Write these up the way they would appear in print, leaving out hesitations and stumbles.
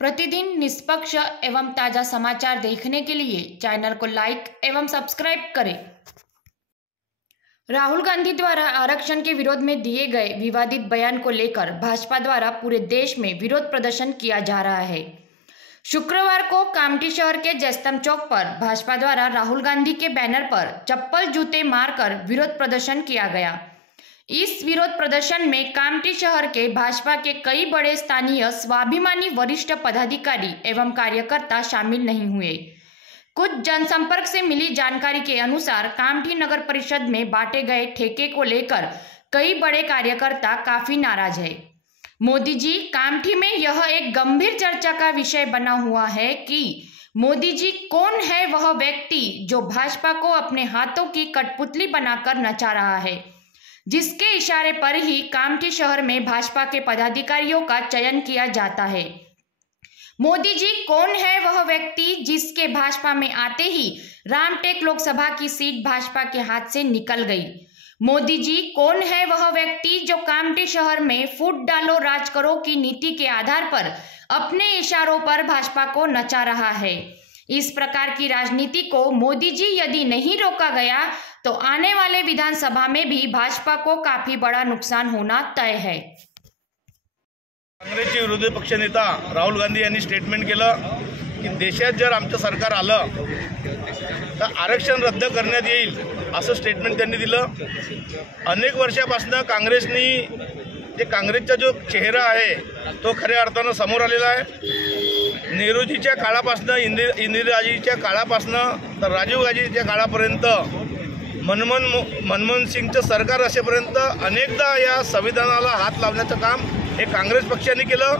प्रतिदिन निष्पक्ष एवं ताजा समाचार देखने के लिए चैनल को लाइक एवं सब्सक्राइब करें। राहुल गांधी द्वारा आरक्षण के विरोध में दिए गए विवादित बयान को लेकर भाजपा द्वारा पूरे देश में विरोध प्रदर्शन किया जा रहा है। शुक्रवार को कामठी शहर के जयस्तंभ चौक पर भाजपा द्वारा राहुल गांधी के बैनर पर चप्पल जूते मारकर विरोध प्रदर्शन किया गया। इस विरोध प्रदर्शन में कामठी शहर के भाजपा के कई बड़े स्थानीय स्वाभिमानी वरिष्ठ पदाधिकारी एवं कार्यकर्ता शामिल नहीं हुए। कुछ जनसंपर्क से मिली जानकारी के अनुसार कामठी नगर परिषद में बांटे गए ठेके को लेकर कई बड़े कार्यकर्ता काफी नाराज है। मोदी जी, कामठी में यह एक गंभीर चर्चा का विषय बना हुआ है कि मोदी जी कौन है वह व्यक्ति जो भाजपा को अपने हाथों की कठपुतली बनाकर नचा रहा है, जिसके इशारे पर ही कामठी शहर में भाजपा के पदाधिकारियों का चयन किया जाता है। मोदी जी कौन है वह व्यक्ति जिसके भाजपा में आते ही रामटेक लोकसभा की सीट भाजपा के हाथ से निकल गई। मोदी जी कौन है वह व्यक्ति जो कामठी शहर में फूट डालो राज करो की नीति के आधार पर अपने इशारों पर भाजपा को नचा रहा है। इस प्रकार की राजनीति को मोदी जी यदि नहीं रोका गया तो आने वाले विधानसभा में भी भाजपा को काफी बड़ा नुकसान होना तय है। काँग्रेसचे विरोधी पक्षनेता राहुल गांधी यांनी स्टेटमेंट केलं की देशात जर आमचं सरकार आलं तर आरक्षण रद्द करण्यात येईल असं स्टेटमेंट त्यांनी दिलं। अनेक वर्षापासून काँग्रेसचा जो चेहरा आहे तो खऱ्या अर्थानं समोर आलेला आहे। नेहरूजीच्या काळापासून इंदिराजीच्या काळापासून तर राजीव गांधीच्या काळापर्यंत मनमोहन सिंगचं सरकार असेपर्यंत अनेकदा या संविधानाला हात लावण्याचं काम हे काँग्रेस पक्षाने केलं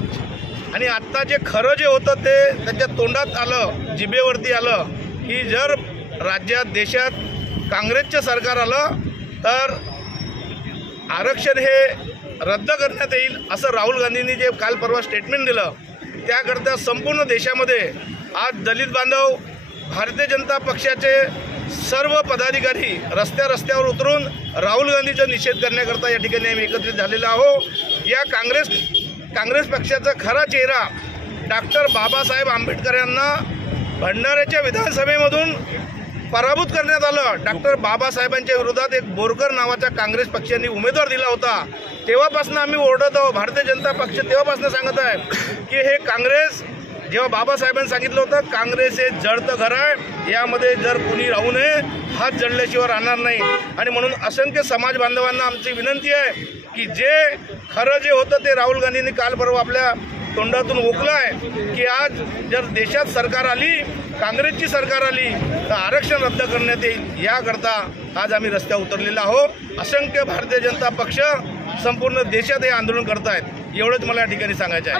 आणि आता जे खरं जे होतं ते त्यांच्या तोंडात आलं, जिभेवरती आलं की जर राज्यात देशात काँग्रेसचं सरकार आलं तर आरक्षण हे रद्द करण्यात येईल असं राहुल गांधींनी जे काल परवा स्टेटमेंट दिलं त्याकरता संपूर्ण देशामध्ये आज दलित बांधव, भारतीय जनता पक्षाचे सर्व पदाधिकारी रस्त्यावर उतरून राहुल गांधीचा निषेध करण्याकरता या ठिकाणी आम्ही एकत्रित झालेलो आहोत। या काँग्रेस पक्षाचा खरा चेहरा डॉक्टर बाबासाहेब आंबेडकर यांना भंडाऱ्याच्या विधानसभेमधून पराभूत करण्यात आलं। डॉक्टर बाबासाहेबांच्या विरोधात एक बोरकर नावाचा काँग्रेस पक्षाने उमेदवार दिला होता। तेव्हापासून आम्ही ओरडत आहोत, भारतीय जनता पक्ष तेव्हापासून सांगत आहे की हे काँग्रेस, जेव्हा बाबासाहेबांनी सांगितलं होतं काँग्रेस हे जळतं घर आहे, यामध्ये जर कोणी राहू नये, हात जळल्याशिवाय राहणार नाही। आणि म्हणून असंख्य समाज बांधवांना आमची विनंती आहे की जे खरं जे होतं ते राहुल गांधींनी काल परवा आपल्या तोंडातून ओकलं आहे की आज जर देशात सरकार आली, काँग्रेसची सरकार आली तर आरक्षण रद्द करण्यात येईल। याकरता आज आम्ही रस्त्यावर उतरलेलो आहोत। असंख्य भारतीय जनता पक्ष संपूर्ण देशात हे आंदोलन करत आहेत। एवढंच मला या ठिकाणी सांगायचं आहे।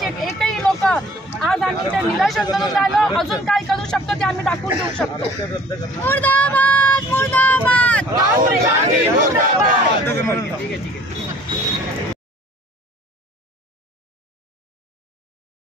एकही लोक आज आम्ही ते निदर्शन करून राहिलो, अजून काय करू शकतो ते आम्ही दाखवून देऊ शकतो। मुर्दाबाद मुर्दाबाद।